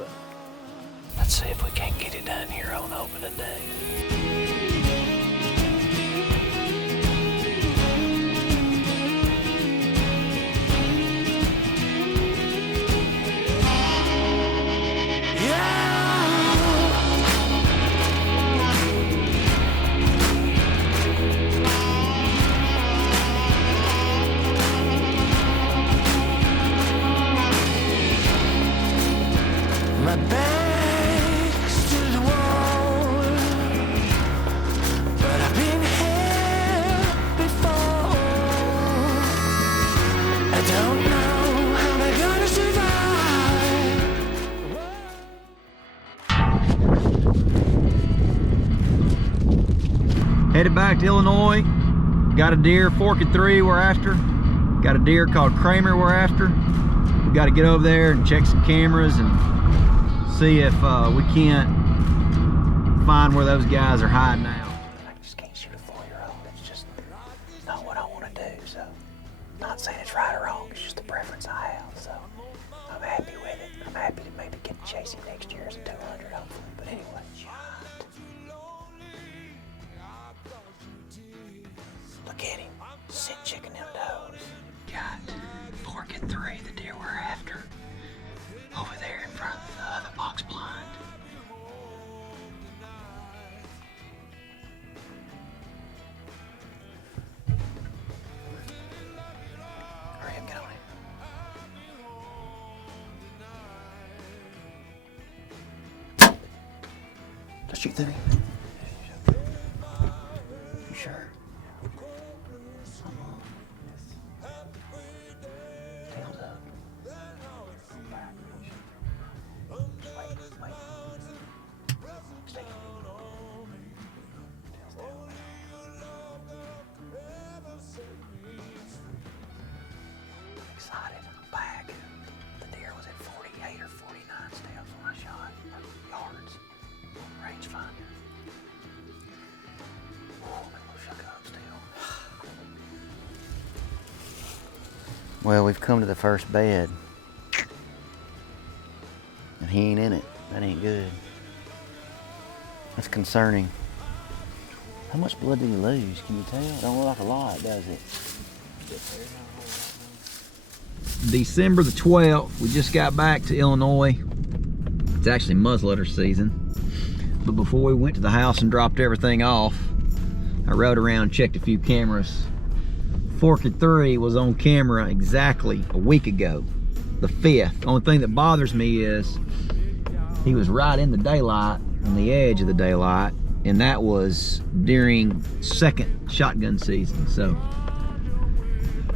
do it. Let's see if we can't get it done here on opening day. My back's to the wall, but I've been here before. I don't know how they're gonna survive. Headed back to Illinois. Got a deer, fork at 3 we're after. Got a deer called Kramer we're after. We got to get over there and check some cameras and see if we can't find where those guys are hiding out. I just can't shoot a 4-year-old. It's just not what I want to do. So, not saying it's right or wrong. It's just a preference I have. So, I'm happy with it. I'm happy to maybe get to chase him next year as a 200, hopefully. But anyway. Look at him, sit checking them toes. Got fork at 3, the deer we're after. Over there in front of the box blind. Hurry up, get on it. Let's shoot through him. You sure? Tails up. Wait. Stay. Tails down. Excited. I'm back. The deer was at 48 or 49 steps when I shot. Yards. Rangefinder. Oh, I'm a little shook up still. Well, we've come to the first bed. And he ain't in it. That ain't good. That's concerning. How much blood did he lose? Can you tell? It don't look like a lot, does it? December the 12th, we just got back to Illinois. It's actually muzzleloader season. But before we went to the house and dropped everything off, I rode around and checked a few cameras. Fork at 3 was on camera exactly a week ago, the 5th. The only thing that bothers me is he was right in the daylight, on the edge of the daylight, and that was during second shotgun season. So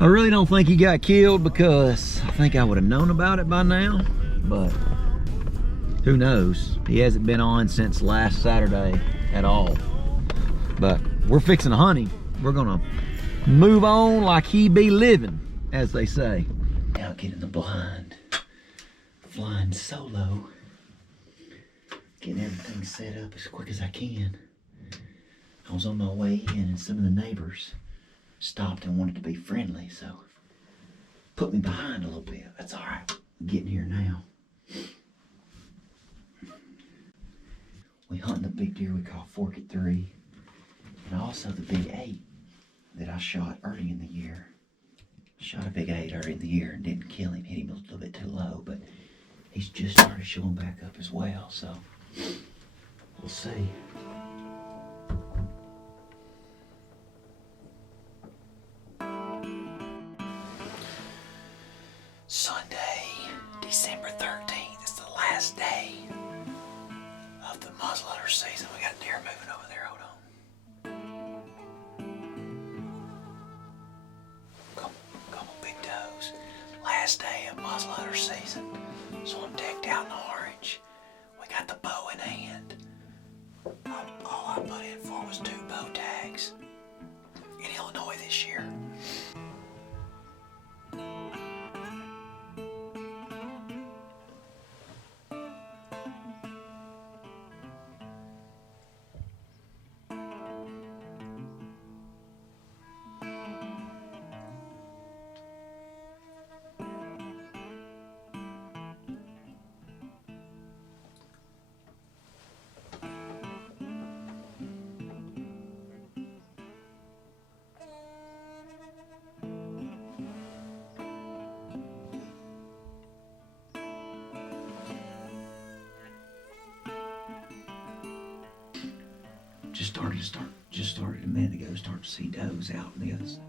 I really don't think he got killed, because I think I would have known about it by now, but who knows? He hasn't been on since last Saturday at all. But we're fixing to hunt him. We're gonna move on like he be living, as they say. Now get in the blind, flying solo, getting everything set up as quick as I can. I was on my way in and some of the neighbors stopped and wanted to be friendly, so put me behind a little bit. That's all right. I'm getting here now. We hunting the big deer we call fork at 3, and also the big 8 that I shot early in the year. Shot a big 8 early in the year and didn't kill him. Hit him a little bit too low, but he's just started showing back up as well, so we'll see. Sunday, December 13th is the last day of the muzzleloader season. We got a deer moving over there. Hold on. Come on, big toes. Last day of muzzleloader season. So I'm decked out in orange. We got the bow in hand. All I put in for was 2 bow tags in Illinois this year. Just started a minute ago. Start to see does out on the other side.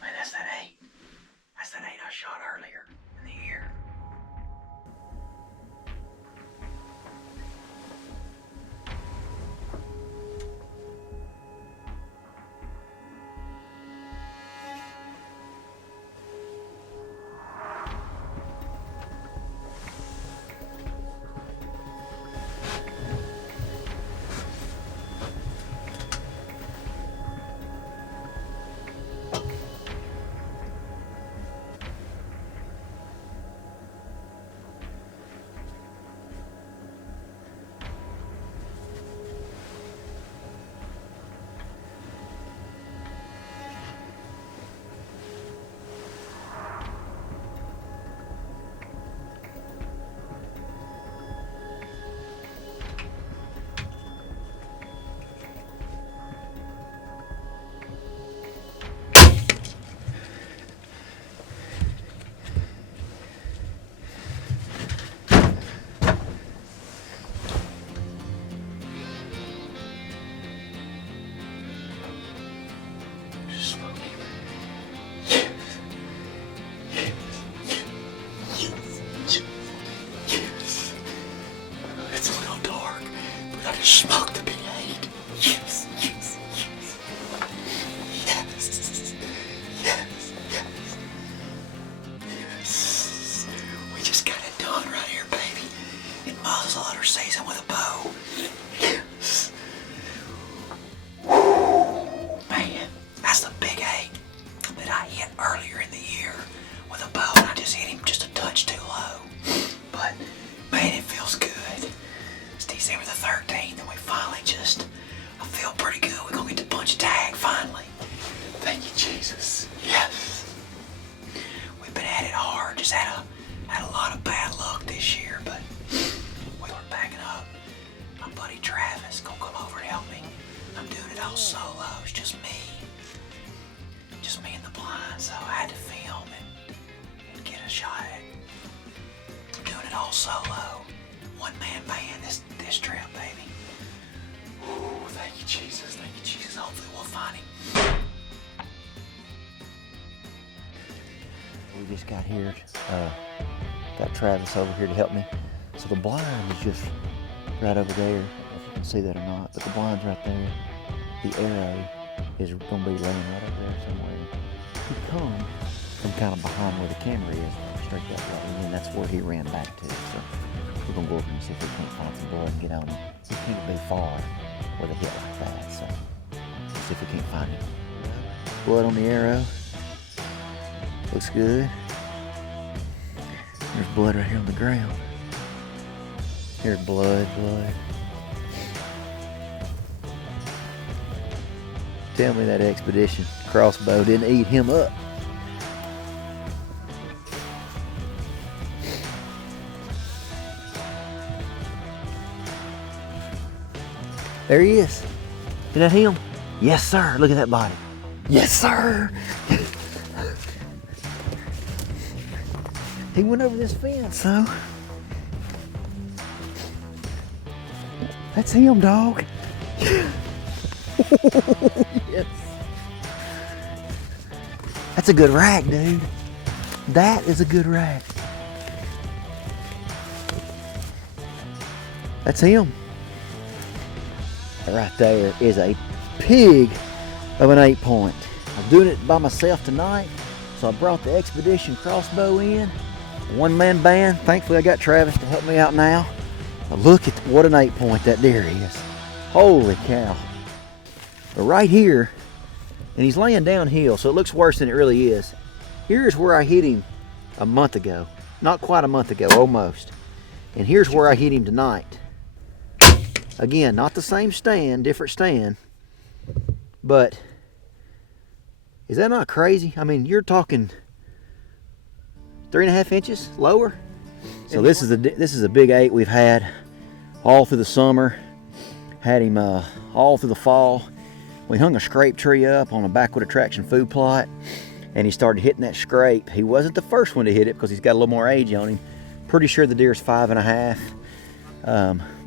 Man, that's that 8. That's that 8 I shot earlier in the year. Smoke the big 8. Yes, yes, yes. Yes, yes, yes. Yes. We just got it done right here, baby. In muzzleloader season with a bow. Yes. Man, that's the big 8 that I hit earlier in the year with a bow. And I just hit him just a touch too low. But, man, it feels good. It's December the 13th and we finally I feel pretty good. We're gonna get to punch a tag finally. Thank you, Jesus. Yes. We've been at it hard. Just had a lot of bad luck this year, but we were backing up. My buddy Travis gonna come over and help me. I'm doing it all solo. It's just me in the blind. So I had to film and get a shot at it. Doing it all solo. One-man band this trip, baby. Ooh, thank you, Jesus. Thank you, Jesus. Hopefully we'll find him. We just got here. Got Travis over here to help me. So the blind is just right over there. If you can see that or not. But the blind's right there. The arrow is going to be laying right over there somewhere. He come from kind of behind where the camera is. Straight that way. And then that's where he ran back to. So we're going to go over and see if we can't find some blood and get on him. He can't be far with a hit like that, so let's see if we can't find him. Blood on the arrow. Looks good. There's blood right here on the ground. Here's blood. Tell me that expedition crossbow didn't eat him up. There he is. Is that him? Yes, sir. Look at that body. Yes, sir. He went over this fence, so. That's him, dog. Yes. That's a good rack, dude. That is a good rack. That's him. That right there is a pig of an 8-point. I'm doing it by myself tonight, so I brought the expedition crossbow in. One-man band. Thankfully, I got Travis to help me out now. But look at what an 8-point that deer is. Holy cow. But right here, and he's laying downhill, so it looks worse than it really is. Here's where I hit him a month ago. Not quite a month ago, almost. And here's where I hit him tonight. Again, not the same stand, different stand. But is that not crazy? I mean, you're talking 3.5 inches lower. So this is a big 8 we've had all through the summer. Had him all through the fall. We hung a scrape tree up on a backward attraction food plot, and he started hitting that scrape. He wasn't the first one to hit it because he's got a little more age on him. Pretty sure the deer's 5.5.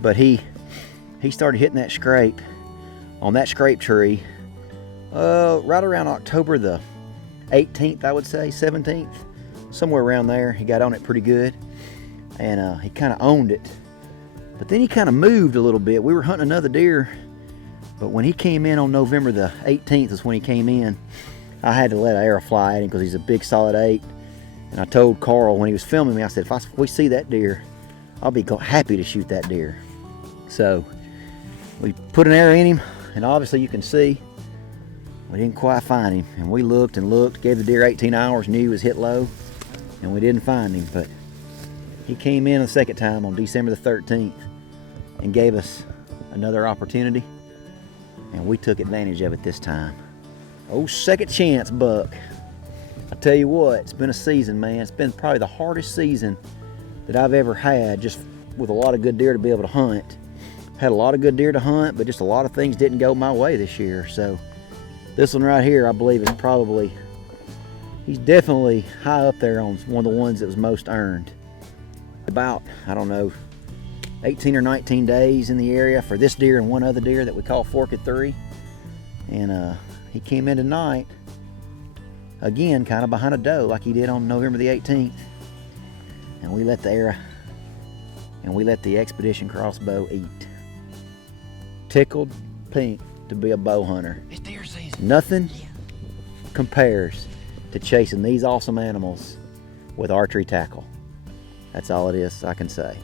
But he started hitting that scrape on that scrape tree right around October the 18th, I would say, 17th, somewhere around there. He got on it pretty good, and he kind of owned it. But then he kind of moved a little bit. We were hunting another deer, but when he came in on November the 18th is when he came in. I had to let an arrow fly at him because he's a big solid 8. And I told Carl when he was filming me, I said, if we see that deer, I'll be happy to shoot that deer. So we put an arrow in him, and obviously you can see we didn't quite find him. And we looked and looked, gave the deer 18 hours, knew he was hit low, and we didn't find him. But he came in a second time on December the 13th and gave us another opportunity, and we took advantage of it this time. Oh, second chance buck. I tell you what, it's been a season, man. It's been probably the hardest season that I've ever had, just with a lot of good deer to be able to hunt. Had a lot of good deer to hunt, but just a lot of things didn't go my way this year. So this one right here, I believe, is probably, he's definitely high up there on one of the ones that was most earned. About, I don't know, 18 or 19 days in the area for this deer and one other deer that we call Forked 3. And he came in tonight, again, kind of behind a doe like he did on November the 18th. And we let the arrow, and we let the Expedition crossbow eat. Tickled pink to be a bow hunter. It's deer season. Nothing compares to chasing these awesome animals with archery tackle. That's all it is I can say.